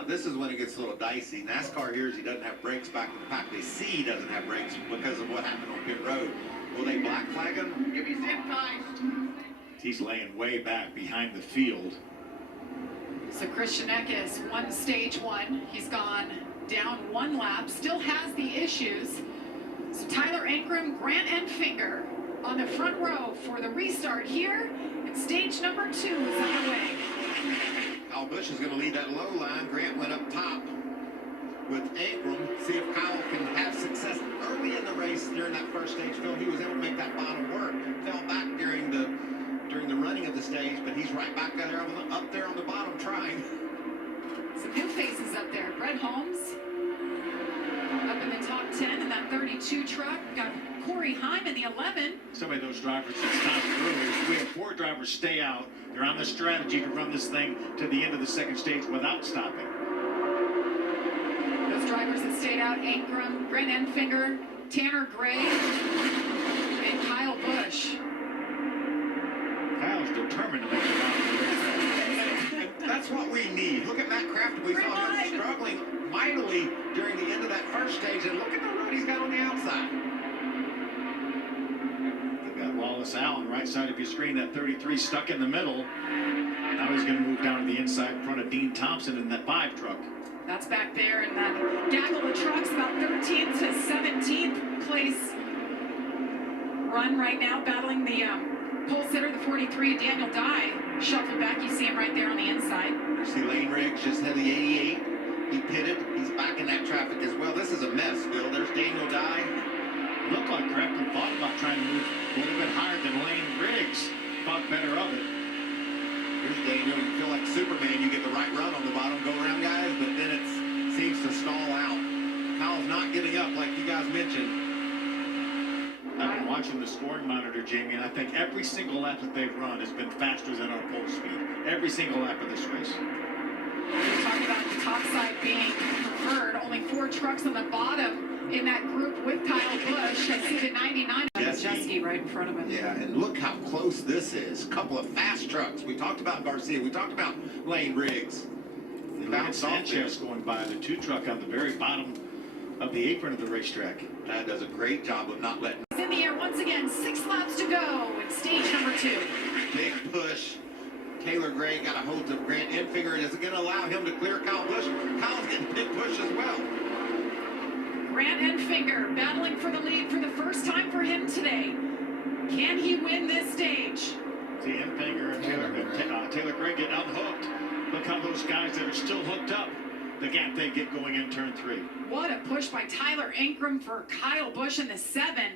Now this is when it gets a little dicey. NASCAR hears he doesn't have brakes back in the pack. They see he doesn't have brakes because of what happened on pit road. Will they black flag him? Give me zip ties. He's laying way back behind the field. So SPEEDTRUCK'S won stage one. He's gone down one lap, still has the issues. So Tyler Ankrum, Grant Enfinger on the front row for the restart here. And stage number 2 is underway. Kyle Busch is going to lead that low line. Grant went up top with Ankrum. See if Kyle can have success early in the race during that first stage. Phil, he was able to make that bottom work. Fell back during the running of the stage, but he's right back up there on the bottom trying. Some new faces up there. Brett Holmes up in the top 10 in that 32 truck. Got Corey Heim in the 11. Some of those drivers that stopped earlier. We have 4 drivers stay out. They're on the strategy to run this thing to the end of the second stage without stopping. Those drivers that stayed out, Ankrum, Grant Enfinger, Tanner Gray, and Kyle Busch. Kyle's determined to make it out of the race. That's what we need. Look at Matt Craft. We saw him struggling mightily during the end of that first stage, and look at the run he's got on the outside. They've got Wallace Allen right side of your screen, that 33 stuck in the middle. Now he's going to move down to the inside in front of Dean Thompson in that 5 truck. That's back there in that gaggle of trucks, about 13th to 17th place run right now, battling the pole sitter, the 43, Daniel Dye, shuffled back. You see him right there on the inside. You see Lane Riggs just had the 88. He pitted. He's back in that traffic as well. This is a mess, Bill. There's Daniel Dye. Looked like Crafton thought about trying to move a little bit higher than Lane Riggs. Thought better of it. Here's Daniel. You feel like Superman. You get the right run on the bottom, go around, guys, but then it seems to stall out. Kyle's not getting up like you guys mentioned. I've been watching the scoring monitor, Jamie, and I think every single lap that they've run has been faster than our pole speed. Every single lap of this race. We're talking about the top side being preferred. Only 4 trucks on the bottom in that group with Kyle Busch. I see the 99 Jesky right in front of him. Yeah, and look how close this is. Couple of fast trucks. We talked about Garcia. We talked about Lane Riggs. Sanchez going by the 2 truck on the very bottom of the apron of the racetrack. That does a great job of not letting. In the air once again, 6 laps to go in stage number 2. Big push. Taylor Gray got a hold of Grant Enfinger, and is it going to allow him to clear Kyle Busch? Kyle's getting big push as well. Grant Enfinger battling for the lead for the first time for him today. Can he win this stage? See Enfinger and Taylor Gray get unhooked. Look how those guys that are still hooked up, the gap they get going in turn 3. What a push by Tyler Ankrum for Kyle Busch in the 7.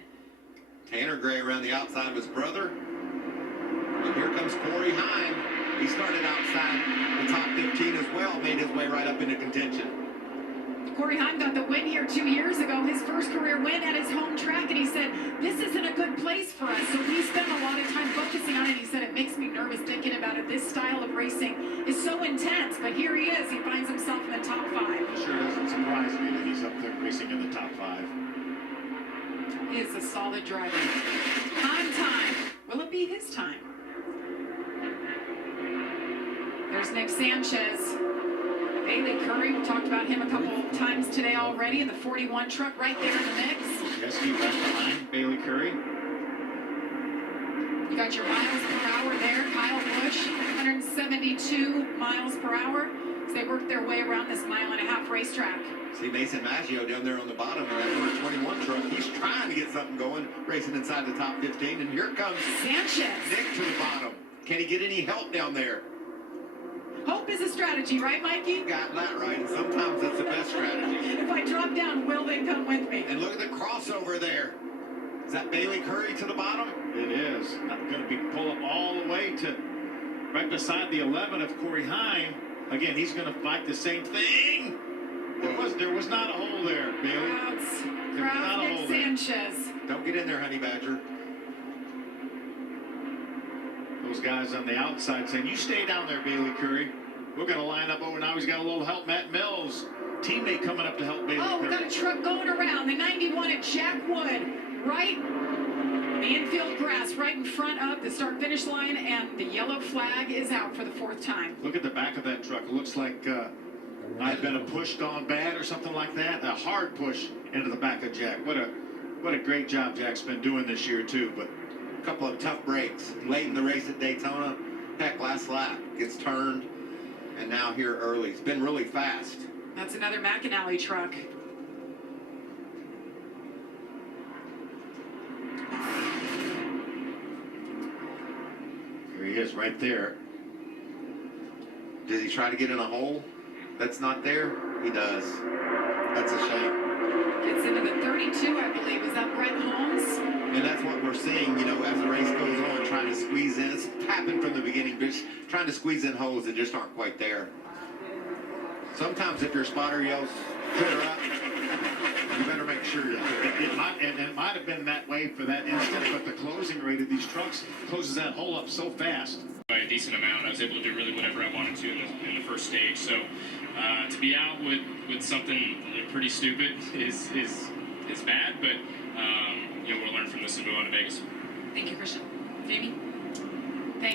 Tanner Gray around the outside of his brother. And here comes Corey Heim. He started outside the top 15 as well, made his way right up into contention. Corey Heim got the win here 2 years ago, his first career win at his home track, and he said, this isn't a good place for us, so we spend a lot of time focusing on it. He said, it makes me nervous thinking about it. This style of racing is so intense, but here he is. He finds himself in the top 5. It sure doesn't surprise me that he's up there racing in the top 5. He is a solid driver. Time. Will it be his time? There's Nick Sanchez. Bailey Curry, we talked about him a couple times today already in the 41 truck right there in the mix. Yes, he right behind Bailey Curry. You got your miles per hour there. Kyle Busch, 172 miles per hour as they work their way around this 1.5-mile racetrack. See Mason Maggio down there on the bottom of that number 21 truck. He's trying to get something going, racing inside the top 15. And here comes Sanchez. Nick to the bottom. Can he get any help down there? Hope is a strategy, right, Mikey? You got that right, and sometimes that's the best strategy. If I drop down, will they come with me? And look at the crossover there. Is that Bailey Curry to the bottom? It is. Not going to be pull up all the way to right beside the 11 of Corey Heim. Again, he's going to fight the same thing. There was not a hole there, Bailey. Crowds Nick Sanchez. Don't get in there, Honey Badger. Those guys on the outside saying, you stay down there, Bailey Curry. We're going to line up over now. He's got a little help. Matt Mills, teammate coming up to help Bailey Curry. Oh, we got a truck going around. The 91 at Jack Wood, right? The infield grass right in front of the start-finish line, and the yellow flag is out for the 4th time. Look at the back of that truck. It looks like Might have been a push gone bad or something like that. A hard push into the back of Jack. What a great job Jack's been doing this year too. But A couple of tough breaks late in the race at Daytona. Heck, last lap gets turned, and now here early. It's been really fast. That's another McAnally truck. here he is right there. Does he try to get in a hole that's not there? He does. That's a shame. Gets into the 32, I believe. Is that Brett Holmes? And that's what we're seeing, you know, as the race goes on, trying to squeeze in. It's happened from the beginning, just trying to squeeze in holes that just aren't quite there. Sometimes if your spotter yells, clear up, you better make sure you're clear. It might have been that way for that instant, but the closing rate of these trucks closes that hole up so fast. By a decent amount, I was able to do really whatever I wanted to in the first stage. So to be out with something pretty stupid is bad, but we'll learn from this and move on to Vegas. Thank you, Christian. Jamie?